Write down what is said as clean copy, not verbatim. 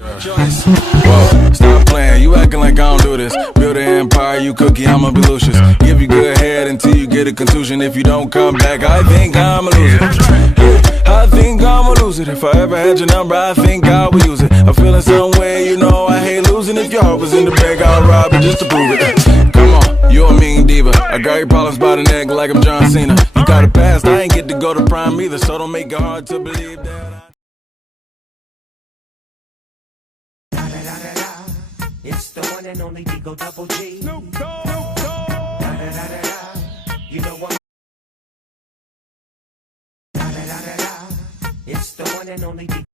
Whoa, stop playing, you acting like I don't do this. Build an empire, you cookie, I'ma be Lucius. Give you good head until you get a contusion. If you don't come back, I think I'm a loser. I think I'm a loser. If I ever had your number, I think I would use it. I'm feeling some way, you know I hate losing. If your heart was in the bag, I'll rob it just to prove it. Come on, you a mean diva. I got your problems by the neck like I'm John Cena. You got a past, I ain't get to go to prime either. So don't make it hard to believe that It's the one and only Digo Double G. Snoop Dogg. You know what? It's the one and only Digo.